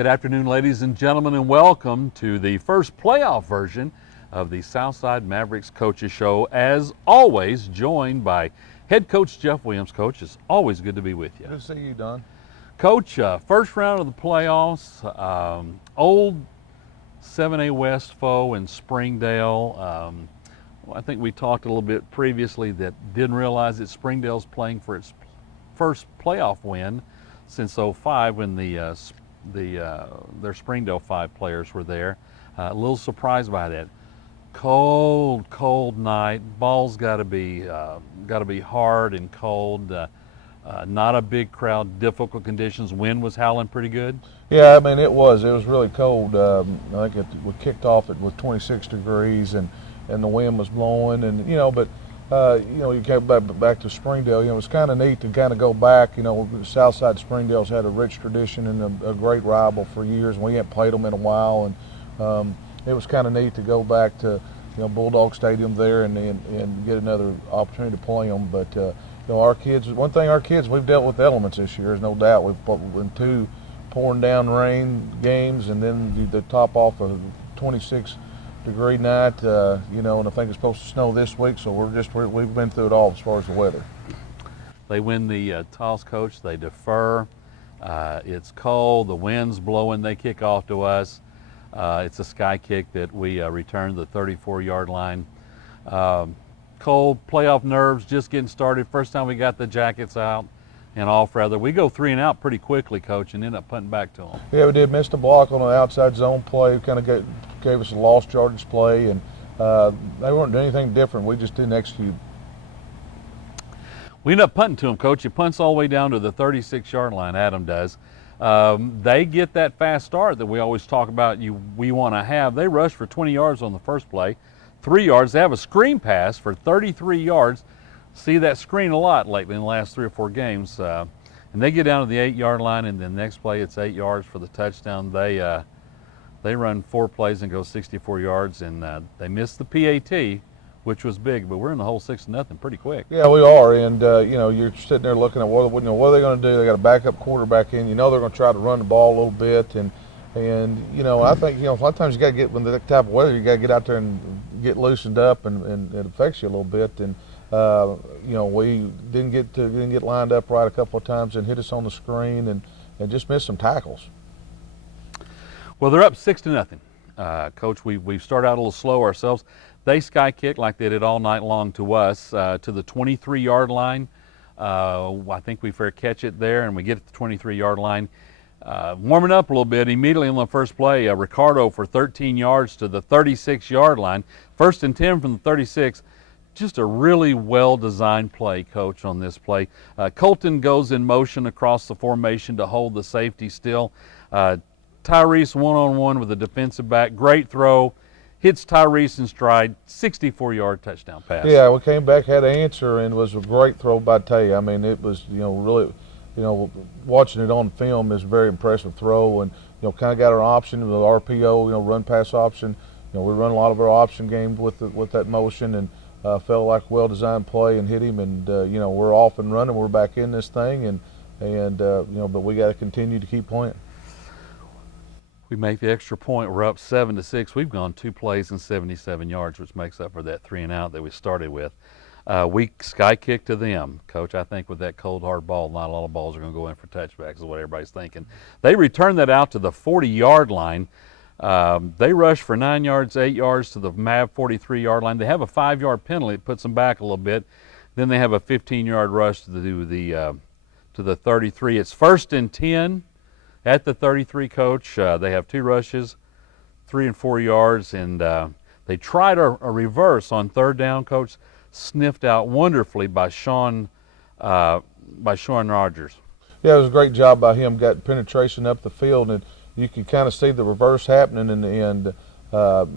Good afternoon, ladies and gentlemen, and welcome to the first playoff version of the Southside Mavericks Coaches Show. As always, joined by head coach Jeff Williams. Coach, it's always good to be with you. Good to see you, Don. Coach, first round of the playoffs, old 7A West foe in Springdale. I think we talked a little bit previously that didn't realize that Springdale's playing for its first playoff win since '05 when their Springdale 5 players were there. A little surprised by that. Cold night. Ball's got to be hard and cold. Not a big crowd. Difficult conditions. Wind was howling pretty good. Yeah, I mean it was really cold. I think we kicked off it with 26 degrees and the wind was blowing, and but you came back to Springdale. It's kind of neat to kind of go back. Southside Springdale's had a rich tradition and a great rival for years. We hadn't played them in a while, and it was kind of neat to go back to Bulldog Stadium there and get another opportunity to play them. But our kids, we've dealt with elements this year. There's no doubt. We've been 2 pouring down rain games, and then the top off a 26-degree night, and I think it's supposed to snow this week, so we've been through it all as far as the weather. They win the toss, Coach. They defer. It's cold. The wind's blowing. They kick off to us. It's a sky kick that we return to the 34-yard line. Cold, playoff nerves, just getting started. First time we got the jackets out and off, rather. We go 3 and out pretty quickly, Coach, and end up punting back to them. Yeah, we did. Missed a block on an outside zone play. Kind of gave us a lost yardage play, and they weren't doing anything different. We just didn't execute. We end up punting to them, Coach. He punts all the way down to the 36-yard line. Adam does. They get that fast start that we always talk about we want to have. They rush for 20 yards on the first play, 3 yards. They have a screen pass for 33 yards. See that screen a lot lately in the last 3 or 4 games. And they get down to the 8-yard line, and then next play it's 8 yards for the touchdown. They run 4 plays and go 64 yards, and they miss the PAT, which was big, but we're in the whole 6-0 pretty quick. Yeah, we are, and you're sitting there looking at what are they going to do? They got a backup quarterback in. They're going to try to run the ball a little bit, and I think a lot of times you got to get, when that type of weather, you got to get out there and get loosened up, and it affects you a little bit. And we didn't get lined up right a couple of times and hit us on the screen, and just missed some tackles. Well, they're up 6-0. Coach, we've started out a little slow ourselves. They sky kick like they did all night long to us to the 23-yard line. I think we fair catch it there, and we get to the 23-yard line. Warming up a little bit, immediately on the first play, Ricardo for 13 yards to the 36-yard line. 1st and 10 from the 36. Just a really well-designed play, Coach, on this play. Colton goes in motion across the formation to hold the safety still. Tyrese one-on-one with the defensive back. Great throw. Hits Tyrese in stride. 64-yard touchdown pass. Yeah, we came back, had an answer, and it was a great throw by Tay. I mean, it was, really, watching it on film is a very impressive throw, and, kind of got our option with the RPO, run pass option. We run a lot of our option games with that motion, and felt like a well-designed play and hit him, and, we're off and running. We're back in this thing, but we got to continue to keep playing. We make the extra point. We're up 7-6. We've gone 2 plays and 77 yards, which makes up for that 3 and out that we started with. We sky kick to them. Coach, I think with that cold, hard ball, not a lot of balls are going to go in for touchbacks is what everybody's thinking. They return that out to the 40-yard line. They rush for 9 yards, 8 yards to the Mav 43-yard line. They have a 5-yard penalty. It puts them back a little bit. Then they have a 15-yard rush to the 33. It's 1st and 10. At the 33, Coach, they have 2 rushes, 3 and 4 yards, and they tried a reverse on 3rd down, Coach, sniffed out wonderfully by Sean Rogers. Yeah, it was a great job by him, got penetration up the field, and you could kind of see the reverse happening, and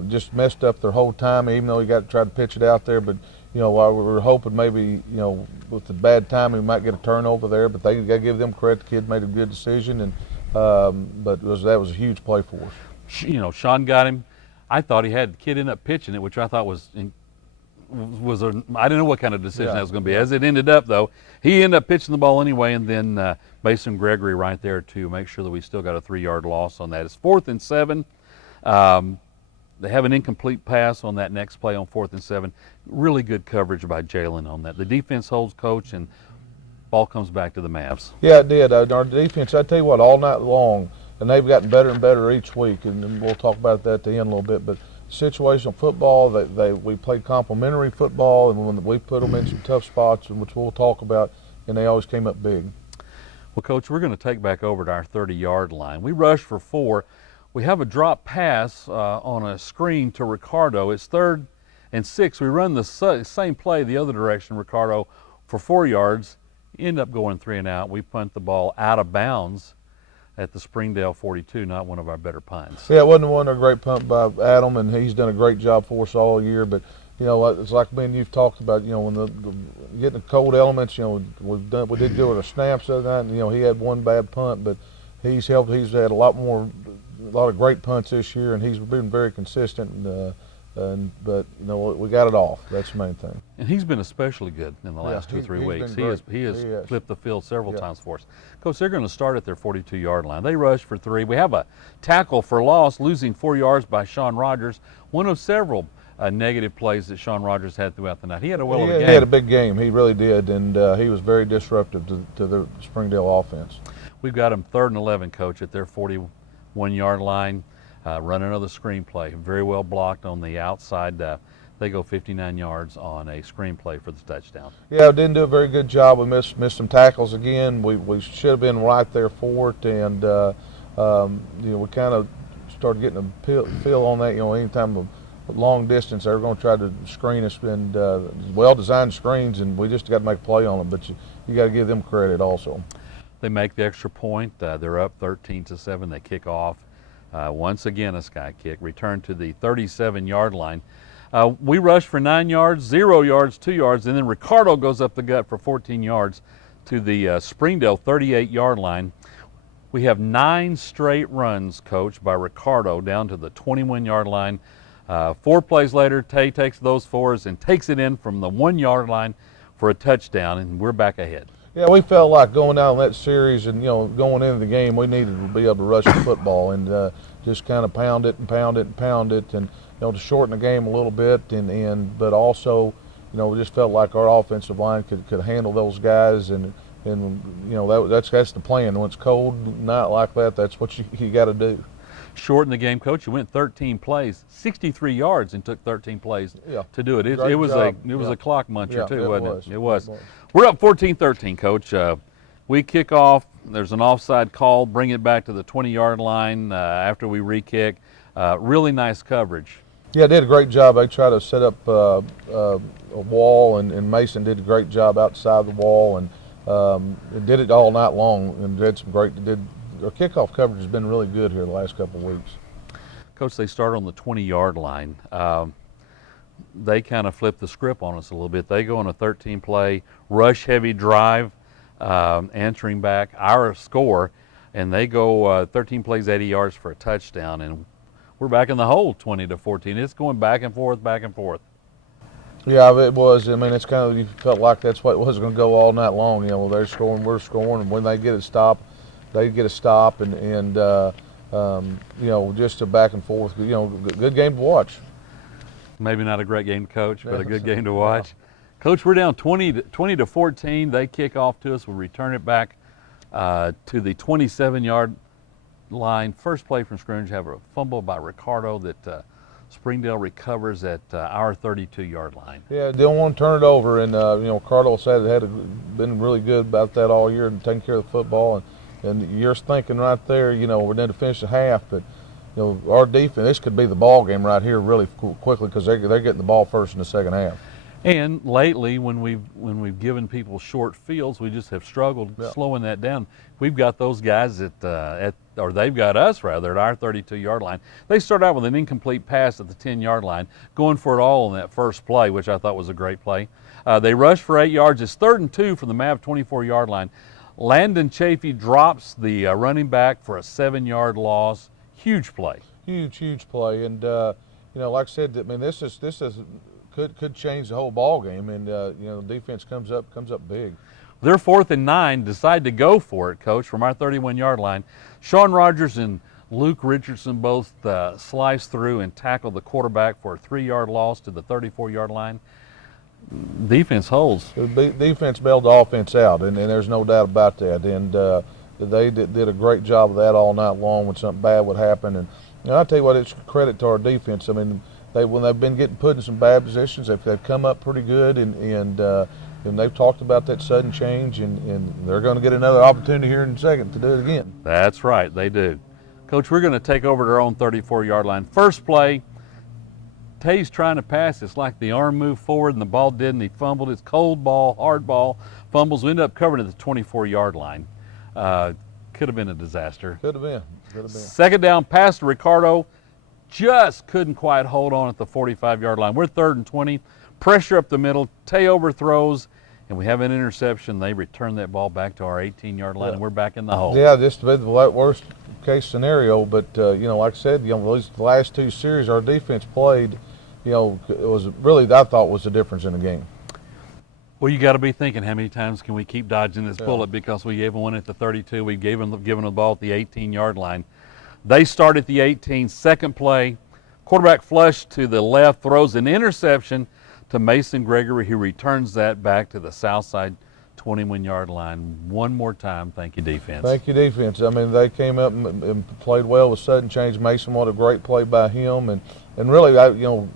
just messed up their whole time, even though he got to try to pitch it out there. But, while we were hoping maybe, with the bad timing, we might get a turnover there, but they got to give them credit. The kid made a good decision, and but that was a huge play for us. Sean got him. I thought he had the kid end up pitching it, which I thought was I didn't know what kind of decision that was going to be. As it ended up, though, he ended up pitching the ball anyway, and then Mason Gregory right there to make sure that we still got a 3-yard loss on that. It's 4th and 7. They have an incomplete pass on that next play on 4th and 7. Really good coverage by Jalen on that. The defense holds, Coach, and ball comes back to the Mavs. Yeah, it did. Our defense, I tell you what, all night long, and they've gotten better and better each week, and we'll talk about that at the end a little bit, but situational football, we played complementary football, and when we put them in some tough spots, which we'll talk about, and they always came up big. Well, Coach, we're going to take back over to our 30-yard line. We rushed for 4. We have a drop pass on a screen to Ricardo. It's 3rd and 6. We run the same play the other direction, Ricardo, for 4 yards. End up going 3 and out. We punt the ball out of bounds at the Springdale 42, not one of our better punts. Yeah, it wasn't a great punt by Adam, and he's done a great job for us all year. But you know, it's like me and you've talked about. You know, when getting the cold elements. You know, we did good with our snaps the other night. And, you know, he had one bad punt, but he's helped. He's had a lot of great punts this year, and he's been very consistent. But you know, we got it off. That's the main thing. And he's been especially good in the last 2 or 3 weeks. He has flipped the field several times for us. Coach, they're going to start at their 42-yard line. They rush for 3. We have a tackle for loss, losing 4 yards by Sean Rogers. One of several negative plays that Sean Rogers had throughout the night. He had a game. He had a big game. He really did, and he was very disruptive to the Springdale offense. We've got them 3rd and 11, Coach, at their 41-yard line. Run another screenplay, very well blocked on the outside. They go 59 yards on a screenplay for the touchdown. Yeah, didn't do a very good job. We missed some tackles again. We should have been right there for it, and you know, we kind of started getting a feel on that. You know, anytime a long distance, they're going to try to screen us, and well-designed screens, and we just got to make a play on them. But you got to give them credit also. They make the extra point. They're up 13-7. They kick off. Once again, a sky kick, return to the 37-yard line. We rush for 9 yards, 0 yards, 2 yards, and then Ricardo goes up the gut for 14 yards to the Springdale 38-yard line. We have 9 straight runs, Coach, by Ricardo down to the 21-yard line. 4 plays later, Tay takes those 4s and takes it in from the 1-yard line for a touchdown, and we're back ahead. Yeah, we felt like going down that series and, you know, going into the game, we needed to be able to rush the football and just kind of pound it and pound it and pound it, and, you know, to shorten the game a little bit, but also, you know, we just felt like our offensive line could handle those guys, and you know, that's the plan. When it's cold night like that, that's what you got to do. Shorten the game, Coach. You went 13 plays, 63 yards, and took 13 plays to do it. It was a clock muncher too, wasn't it? It was. We're up 14-13, Coach. We kick off. There's an offside call. Bring it back to the 20-yard line after we re-kick. Really nice coverage. Yeah, did a great job. They tried to set up a wall, and Mason did a great job outside the wall, and did it all night long, and did some great. Our kickoff coverage has been really good here the last couple of weeks. Coach, they start on the 20-yard line. They kind of flip the script on us a little bit. They go on a 13-play rush-heavy drive, answering back our score, and they go 13 plays, 80 yards for a touchdown, and we're back in the hole 20-14. It's going back and forth, back and forth. Yeah, it was. I mean, it's kind of, you felt like that's what it was going to go all night long. You know, they're scoring, we're scoring, and when they get a stop, they get a stop, and you know, just a back and forth. You know, good game to watch. Maybe not a great game to coach, but a good game to watch. Yeah. Coach, we're down 20-14. They kick off to us. We return it back to the 27-yard line. First play from scrimmage, have a fumble by Ricardo that Springdale recovers at our 32-yard line. Yeah, they don't want to turn it over, and you know, Ricardo said it had been really good about that all year and taking care of the football. And you're thinking right there, you know, we're going to finish the half, but you know, our defense, this could be the ball game right here really quickly, because they're getting the ball first in the second half. And lately, when we've given people short fields, we just have struggled slowing that down. We've got those guys or they've got us rather at our 32-yard line. They start out with an incomplete pass at the 10-yard line, going for it all on that first play, which I thought was a great play. They rush for 8 yards. It's 3rd and 2 from the Mav 24-yard line. Landon Chafee drops the running back for a 7-yard loss. Huge play. Huge play, and you know, like I said, I mean, this could change the whole ball game, and you know, the defense comes up big. They're 4th and 9, decide to go for it, Coach, from our 31-yard line. Sean Rogers and Luke Richardson both slice through and tackle the quarterback for a 3-yard loss to the 34-yard line. Defense holds. The defense bailed the offense out, and there's no doubt about that. And they did a great job of that all night long when something bad would happen. And I tell you what, it's credit to our defense. I mean, when they've been getting put in some bad positions, they've come up pretty good, and they've talked about that sudden change, and they're going to get another opportunity here in a second to do it again. That's right, they do. Coach, we're going to take over to our own 34-yard line. First play, Tay's trying to pass. It's like the arm moved forward and the ball didn't. He fumbled. It's cold ball, hard ball, fumbles. We end up covering at the 24-yard line. Could have been a disaster. Could have been. Second down pass to Ricardo. Just couldn't quite hold on at the 45-yard line. We're 3rd and 20. Pressure up the middle. Tay overthrows, and we have an interception. They return that ball back to our 18-yard line, and we're back in the hole. Yeah, just to be the worst case scenario. But like I said, the last 2 series our defense played, it was really, I thought, was the difference in the game. Well, you got to be thinking, how many times can we keep dodging this bullet? Because we gave them one at the 32, we given the ball at the 18-yard line. They start at the 18. Second play, quarterback flush to the left, throws an interception to Mason Gregory, who returns that back to the Southside 21-yard line. One more time, thank you, defense. Thank you, defense. I mean, they came up and played well with sudden change. Mason, what a great play by him, and really,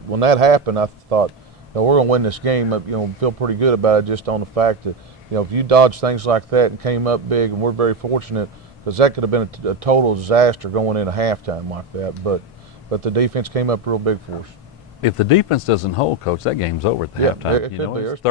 when that happened, I thought, we're going to win this game. Feel pretty good about it, just on the fact that, if you dodge things like that and came up big, and we're very fortunate, because that could have been a total disaster going into halftime like that. But the defense came up real big for us. If the defense doesn't hold, Coach, that game's over at the halftime. It's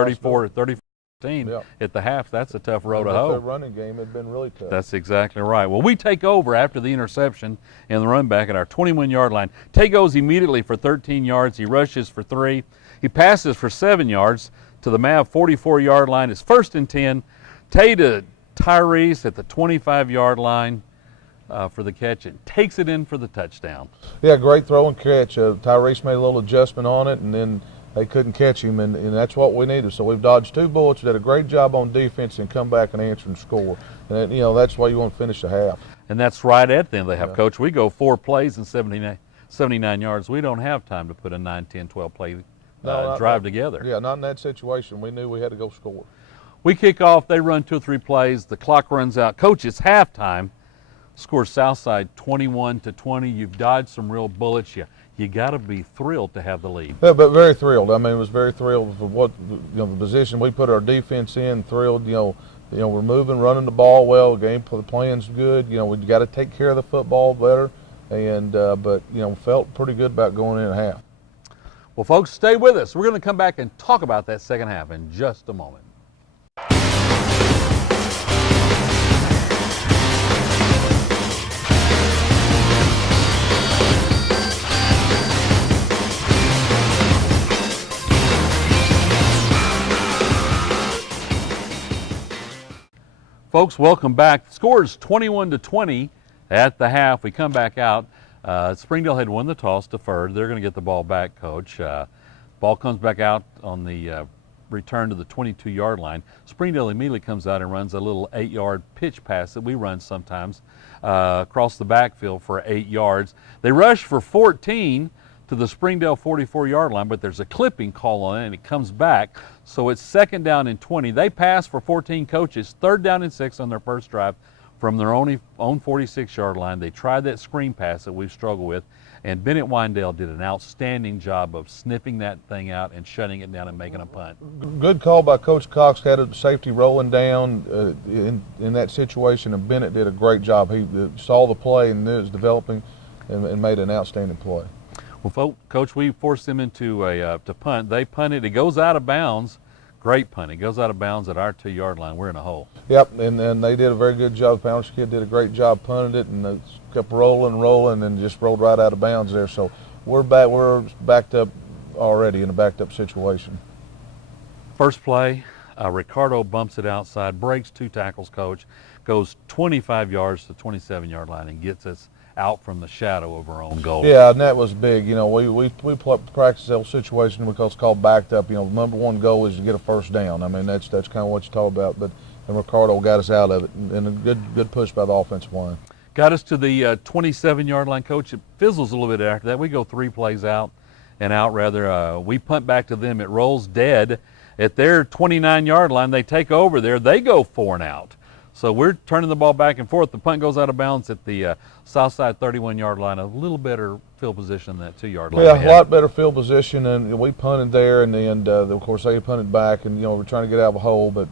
34-15 at the half. That's a tough road to hoe. That running game had been really tough. That's exactly right. Well, we take over after the interception and the run back at our 21-yard line. Tay goes immediately for 13 yards. He rushes for 3. He passes for 7 yards to the Mav 44-yard line. It's 1st and 10. Tay to Tyrese at the 25-yard line for the catch. It takes it in for the touchdown. Yeah, great throw and catch. Tyrese made a little adjustment on it, and then they couldn't catch him, and that's what we needed. So we've dodged 2 bullets, did a great job on defense, and come back and answer and score. And that's why you want to finish the half. And that's right at the end of the half, Coach. We go 4 plays and 79 yards. We don't have time to put a 9, 10, 12 play drive together. Yeah, not in that situation. We knew we had to go score. We kick off. They run 2 or 3 plays. The clock runs out. Coach, it's halftime. Scores Southside 21-20. You've dodged some real bullets. You got to be thrilled to have the lead. Yeah, but very thrilled. I mean, it was very thrilled for what the position we put our defense in. Thrilled. We're moving, running the ball well. The plan's good. We got to take care of the football better, and but felt pretty good about going in at half. Well, folks, stay with us. We're going to come back and talk about that second half in just a moment. Folks, welcome back. The score is 21-20 at the half. We come back out. Springdale had won the toss, deferred. They're going to get the ball back, Coach. Ball comes back out on the return to the 22-yard line. Springdale immediately comes out and runs a little 8-yard pitch pass that we run sometimes across the backfield for 8 yards. They rush for 14 to the Springdale 44-yard line, but there's a clipping call on it, and it comes back. So it's 2nd down and 20. They pass for 14 coaches, 3rd down and 6 on their first drive from their own 46-yard line. They tried that screen pass that we've struggled with, and Bennett Windale did an outstanding job of sniffing that thing out and shutting it down and making a punt. Good call by Coach Cox. Had a safety rolling down in that situation, and Bennett did a great job. He saw the play and knew it was developing and made an outstanding play. Well, Coach, we forced them into to punt. They punted. It goes out of bounds. Great punt. It goes out of bounds at our 2-yard line. We're in a hole. Yep, and they did a very good job. The Founders kid did a great job punting it, and it kept rolling, and just rolled right out of bounds there. So we're backed up already in a backed up situation. First play, Ricardo bumps it outside, breaks 2 tackles, Coach, goes 25 yards to the 27-yard line and gets us out from the shadow of our own goal. Yeah, and that was big. We practice that situation because it's called backed up. The number 1 goal is to get a first down. I mean, that's kind of what you talk about. But and Ricardo got us out of it, and a good push by the offensive line. Got us to the 27-yard line, Coach. It fizzles a little bit after that. We go 3 plays out, rather. We punt back to them. It rolls dead at their 29-yard line. They take over there. They go 4 and out. So we're turning the ball back and forth. The punt goes out of bounds at the Southside 31-yard line. A little better field position than that 2-yard line. Yeah, a lot better field position, and we punted there, and then of course they punted back, and we're trying to get out of a hole. But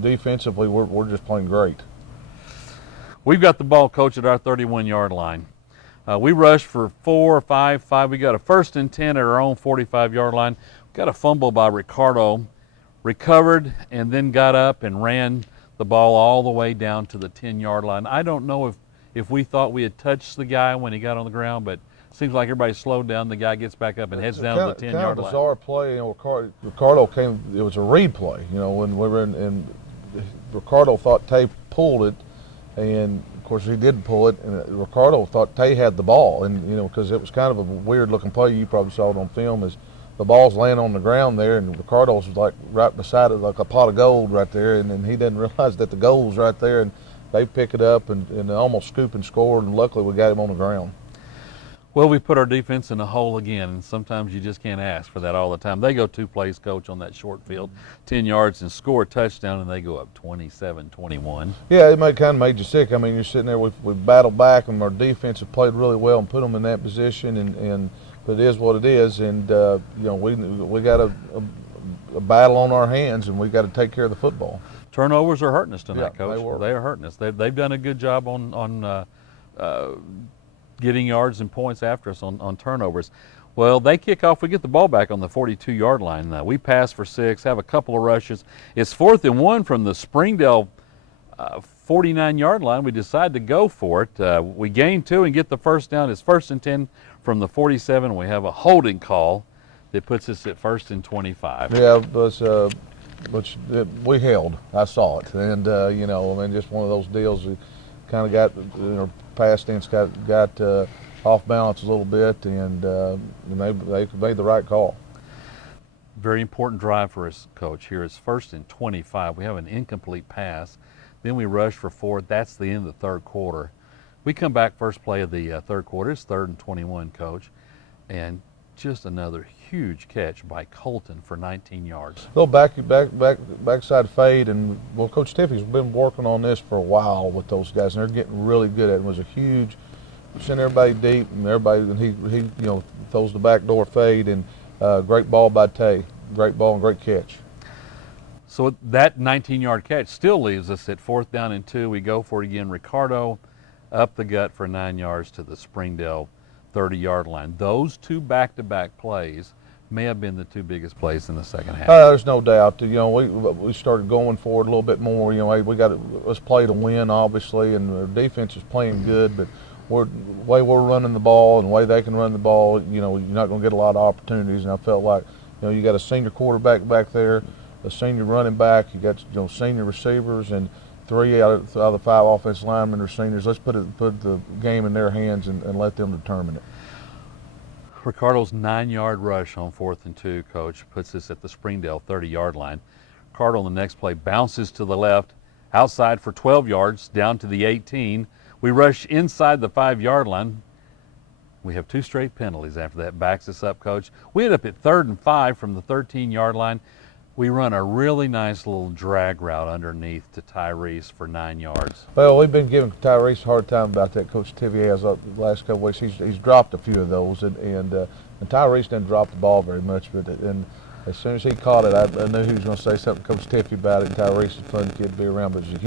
defensively, we're just playing great. We've got the ball, Coach, at our 31-yard line. We rushed for 4 or 5. We got a 1st and 10 at our own 45-yard line. Got a fumble by Ricardo, recovered, and then got up and ran the ball all the way down to the 10-yard line. I don't know if we thought we had touched the guy when he got on the ground, but it seems like everybody slowed down. The guy gets back up and heads down to the 10-yard line. Bizarre play. Ricardo came. It was a read play. when we were in Ricardo thought Tay pulled it. And of course he didn't pull it, and Ricardo thought Tay had the ball, and because it was kind of a weird-looking play. You probably saw it on film. As the ball's laying on the ground there, and Ricardo's was like right beside it, like a pot of gold right there, and he didn't realize that the goal was right there, and they pick it up and almost scoop and score, and luckily we got him on the ground. Well, we put our defense in a hole again, and sometimes you just can't ask for that all the time. They go 2 plays, Coach, on that short field, 10 yards, and score a touchdown, and they go up 27-21. Yeah, it kind of made you sick. I mean, you're sitting there, we battled back, and our defense have played really well and put them in that position, but it is what it is, and we got a battle on our hands, and we got to take care of the football. Turnovers are hurting us tonight, Yeah, Coach. They are hurting us. They've done a good job on getting yards and points after us on turnovers. Well, they kick off. We get the ball back on the 42-yard line. We pass for 6, have a couple of rushes. It's 4th and 1 from the Springdale 49-yard line. We decide to go for it. We gain 2 and get the first down. It's 1st and 10 from the 47. We have a holding call that puts us at 1st and 25. Yeah, which we held. I saw it, and just one of those deals. We kind of got pass stance got off balance a little bit, and they made the right call. Very important drive for us, Coach. Here it's 1st and 25. We have an incomplete pass. Then we rush for 4. That's the end of the 3rd quarter. We come back first play of the 3rd quarter. It's 3rd and 21, Coach, and just another huge catch by Colton for 19 yards. A little backside fade, and well, Coach Tiffy's been working on this for a while with those guys, and they're getting really good at it. It was a huge, sent everybody deep, and he throws the backdoor fade, and great ball by Tay, great ball and great catch. So that 19-yard catch still leaves us at 4th down and 2. We go for it again. Ricardo up the gut for 9 yards to the Springdale 30-yard line. Those 2 back-to-back plays may have been the 2 biggest plays in the second half. There's no doubt. We started going for it a little bit more. We got let's play to win, obviously, and the defense is playing good. But the way we're running the ball and the way they can run the ball, you're not going to get a lot of opportunities. And I felt like, you got a senior quarterback back there, a senior running back. You got senior receivers, and 3 out of the 5 offensive linemen are seniors. Let's put the game in their hands and let them determine it. Ricardo's 9-yard rush on 4th and 2, Coach, puts us at the Springdale 30-yard line. Ricardo on the next play bounces to the left, outside for 12 yards, down to the 18. We rush inside the 5-yard line. We have 2 straight penalties after that. Backs us up, Coach. We end up at 3rd and 5 from the 13-yard line. We run a really nice little drag route underneath to Tyrese for 9 yards. Well, we've been giving Tyrese a hard time about that. Coach Tivy has the last couple weeks. He's dropped a few of those, and Tyrese didn't drop the ball very much. And as soon as he caught it, I knew he was going to say something to Coach Tivy about it. And Tyrese is a fun kid to be around, but it's a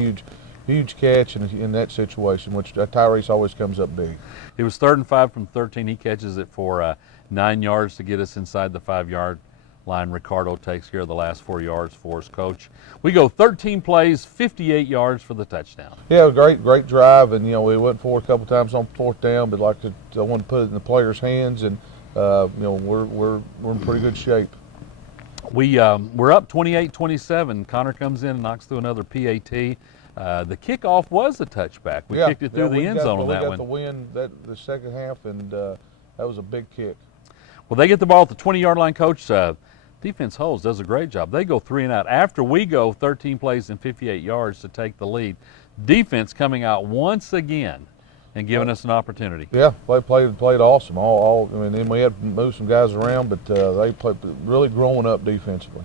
huge catch in that situation, which Tyrese always comes up big. It was 3rd and 5 from 13. He catches it for 9 yards to get us inside the 5-yard line. Ricardo takes care of the last 4 yards for us, Coach. We go 13 plays, 58 yards for the touchdown. Yeah, great drive, and we went for it a couple times on 4th down, but I want to put it in the players' hands, and we're in pretty good shape. We're up 28-27. Connor comes in and knocks through another PAT. The kickoff was a touchback. We kicked it through the end zone on that one. We got the win the second half, and that was a big kick. Well, they get the ball at the 20-yard line, Coach. Defense holds, does a great job. They go 3 and out. After we go 13 plays and 58 yards to take the lead, defense coming out once again and giving us an opportunity. Yeah, they played awesome. I mean, then we had to move some guys around, but they played really growing up defensively.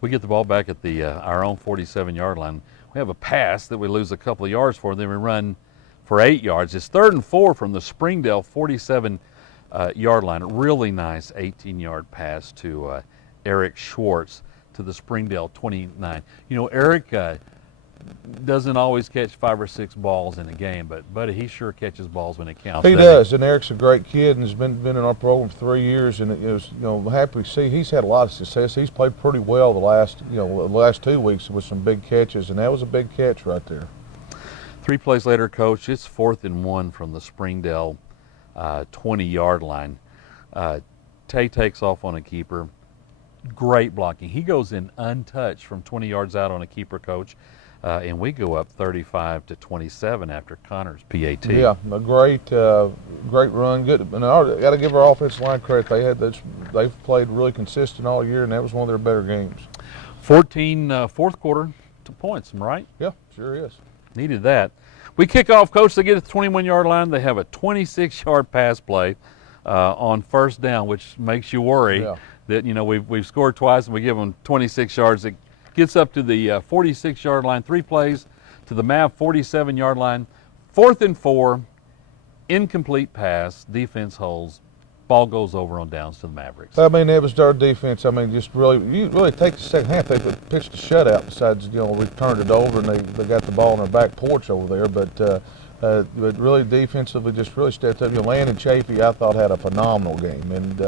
We get the ball back at the our own 47-yard line. We have a pass that we lose a couple of yards for, then we run for 8 yards. It's 3rd and 4 from the Springdale 47-yard line. A really nice 18-yard pass to Eric Schwartz to the Springdale 29. You know, Eric doesn't always catch 5 or 6 balls in a game, but buddy, he sure catches balls when it counts. He does, and Eric's a great kid and has been in our program for 3 years, and it was, you know, happy to see he's had a lot of success. He's played pretty well the last 2 weeks with some big catches, and that was a big catch right there. 3 plays later, Coach, it's 4th and 1 from the Springdale 20-yard line. Tay takes off on a keeper. Great blocking. He goes in untouched from 20 yards out on a keeper, Coach. And we go up 35-27 after Connor's PAT. Yeah, a great run. Good, and I got to give our offensive line credit. They've played really consistent all year, and that was one of their better games. 14 fourth quarter points, am I right? Yeah, sure is. Needed that. We kick off, Coach. They get at the 21-yard line. They have a 26-yard pass play on 1st down, which makes you worry that, you know, we've scored twice and we give them 26 yards. It gets up to the 46-yard line, 3 plays to the MAV 47-yard line. 4th and 4, incomplete pass, defense holds, ball goes over on downs to the Mavericks. I mean, it was their defense. I mean, you really take the second half. They pitched a shutout. Besides, you know, we turned it over and they got the ball on their back porch over there. But really defensively, just really stepped up. You know, Landon Chafee, I thought, had a phenomenal game, and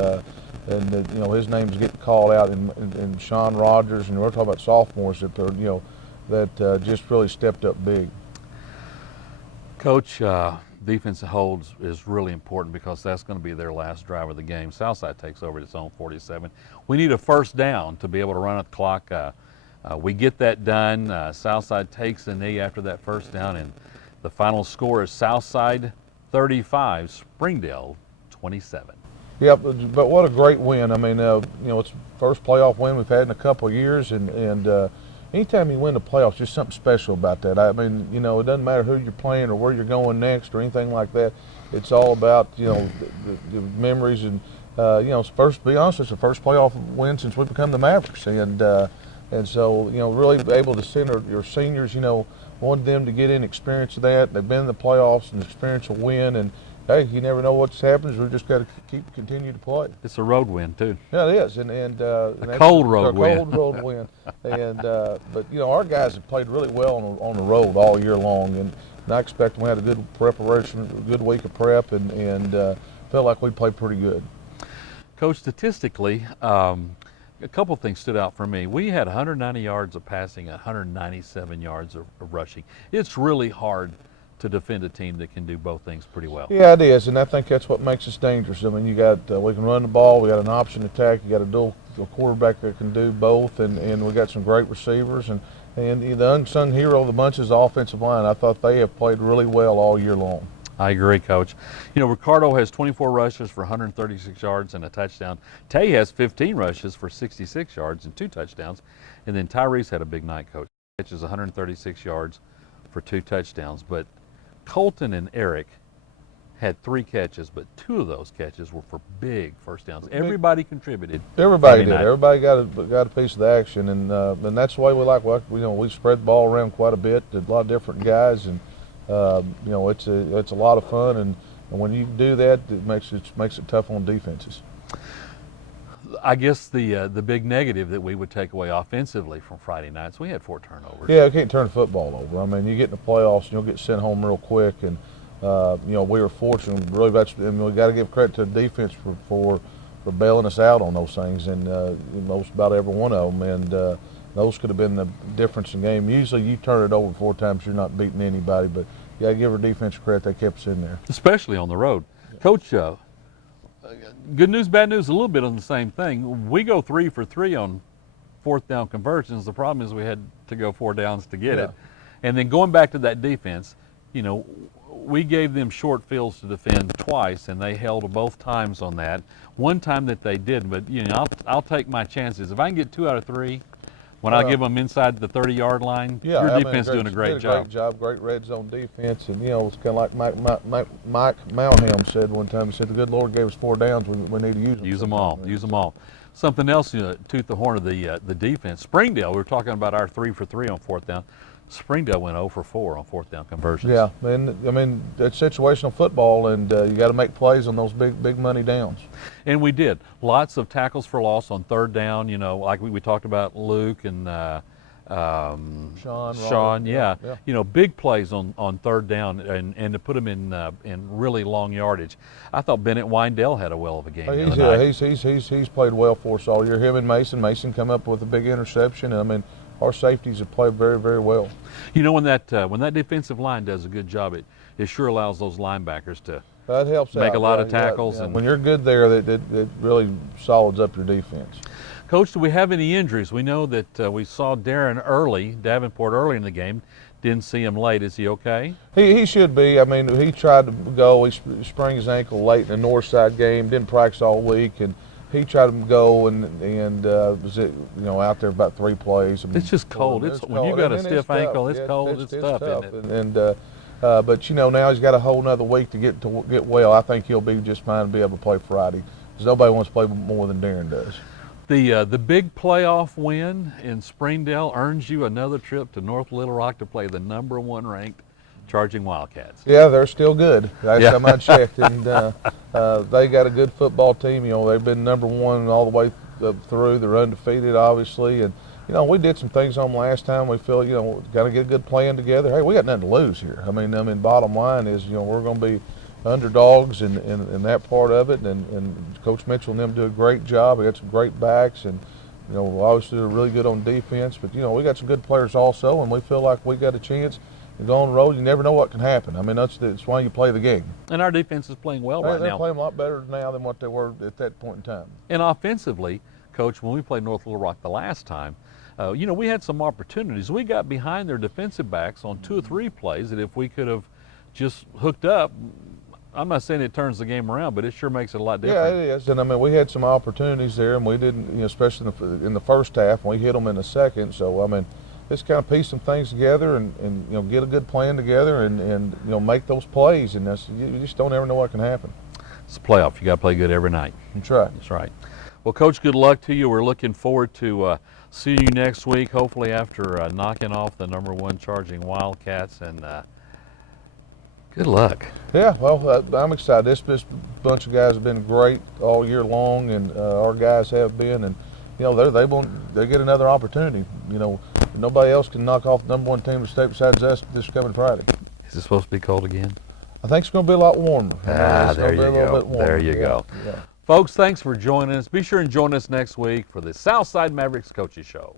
you know, his name's getting called out, and Sean Rogers, and we're talking about sophomores that are, you know, that just really stepped up big. Coach, defensive holds is really important because that's going to be their last drive of the game. Southside takes over at its own 47. We need a 1st down to be able to run at the clock. We get that done. Southside takes a knee after that 1st down, and the final score is Southside 35, Springdale 27. Yeah, but what a great win. I mean, you know, it's the first playoff win we've had in a couple of years, and anytime you win the playoffs, there's something special about that. I mean, you know, it doesn't matter who you're playing or where you're going next or anything like that. It's all about, you know, the memories, and you know, to be honest, it's the first playoff win since we become the Mavericks, and so, you know, really able to send your seniors, you know, wanted them to get in experience of that. They've been in the playoffs and experience a win, and hey, you never know what's happens. We've just got to continue to play. It's a road win too. Yeah, it is, and a cold road win. Cold road win, and but you know, our guys have played really well on the road all year long, and I expect we had a good preparation, a good week of prep, and felt like we played pretty good. Coach, statistically, a couple things stood out for me. We had 190 yards of passing, 197 yards of rushing. It's really hard to defend a team that can do both things pretty well. Yeah, it is, and I think that's what makes us dangerous. I mean, you got we can run the ball, we got an option attack, you got a quarterback that can do both, and we got some great receivers, and the unsung hero of the bunch is the offensive line. I thought they have played really well all year long. I agree, Coach. You know, Ricardo has 24 rushes for 136 yards and a touchdown. Tay has 15 rushes for 66 yards and 2 touchdowns, and then Tyrese had a big night, Coach. He catches 136 yards for 2 touchdowns, but Colton and Eric had 3 catches, but 2 of those catches were for big 1st downs. Everybody contributed. Everybody did. Everybody got a piece of the action, and that's the way we like. You know, we spread the ball around quite a bit. Did a lot of different guys, and you know, it's a lot of fun. And when you do that, it makes it tough on defenses. I guess the big negative that we would take away offensively from Friday nights, we had 4 turnovers. Yeah, you can't turn the football over. I mean, you get in the playoffs and you'll get sent home real quick, and you know, we were fortunate. Really, and we got to give credit to the defense for bailing us out on those things, and most about every one of them. And those could have been the difference in the game. Usually, you turn it over 4 times, you're not beating anybody. But you got to give our defense credit; they kept us in there, especially on the road. Yeah. Coach, good news, bad news, a little bit on the same thing. We go 3 for 3 on 4th down conversions. The problem is we had to go 4 downs to get it. And then going back to that defense, you know, we gave them short fields to defend twice, and they held both times on that. One time that they did, but I'll take my chances. If I can get 2 out of 3, when I give them inside the 30-yard line, your defense doing a great job. Great red zone defense, and it's kind of like Mike Malham said one time. He said the good Lord gave us 4 downs. We need to use them. Use them all. Use them all. Something else, toot the horn of the defense. Springdale. We were talking about our 3 for 3 on 4th down. Springdale went 0 for 4 on 4th down conversions. Yeah, and I mean that's situational football, and you got to make plays on those big money downs. And we did lots of tackles for loss on 3rd down. Like we talked about Luke and Sean. Yeah. Big plays on 3rd down, and to put them in really long yardage. I thought Bennett Windell had a well of a game. He's played well for us all year. Him and Mason come up with a big interception. I mean, our safeties have played very, very well. When that defensive line does a good job, it sure allows those linebackers to make a lot of tackles. And when you're good there, that really solids up your defense. Coach, do we have any injuries? We know that we saw Davenport early in the game. Didn't see him late. Is he okay? He should be. I mean, he tried to go. He sprained his ankle late in the north side game. Didn't practice all week, and he tried to go and was out there about 3 plays. It's just cold. When you got a stiff ankle, it's cold. It's tough, isn't it? But now he's got a whole another week to get well. I think he'll be just fine to be able to play Friday, because nobody wants to play more than Darren does. The big playoff win in Springdale earns you another trip to North Little Rock to play the #1 ranked Charging Wildcats. Yeah, they're still good. Last time I checked, and they got a good football team. They've been #1 all the way through. They're undefeated, obviously, and we did some things on them last time. We feel got to get a good plan together. Hey, we got nothing to lose here. I mean, bottom line is we're going to be underdogs in that part of it, and Coach Mitchell and them do a great job. We got some great backs, and obviously they're really good on defense. But we got some good players also, and we feel like we got a chance. You go on the road, you never know what can happen. I mean, that's why you play the game. And our defense is playing well right now. They're playing a lot better now than what they were at that point in time. And offensively, Coach, when we played North Little Rock the last time, we had some opportunities. We got behind their defensive backs on 2 or 3 plays that if we could have just hooked up, I'm not saying it turns the game around, but it sure makes it a lot different. Yeah, it is. And I mean, we had some opportunities there, and we didn't, especially in the first half, and we hit them in the second. So I mean, just kind of piece some things together and get a good plan together and make those plays, and you just don't ever know what can happen. It's a playoff. You got to play good every night. That's right. That's right. Well, Coach, good luck to you. We're looking forward to seeing you next week, hopefully after knocking off the #1 Charging Wildcats, and good luck. Yeah, well, I'm excited. This bunch of guys have been great all year long, and our guys have been, and they get another opportunity. Nobody else can knock off the #1 team of the state besides us this coming Friday. Is it supposed to be cold again? I think it's going to be a lot warmer. There you go. There you go. Yeah. Folks, thanks for joining us. Be sure and join us next week for the Southside Mavericks Coaches Show.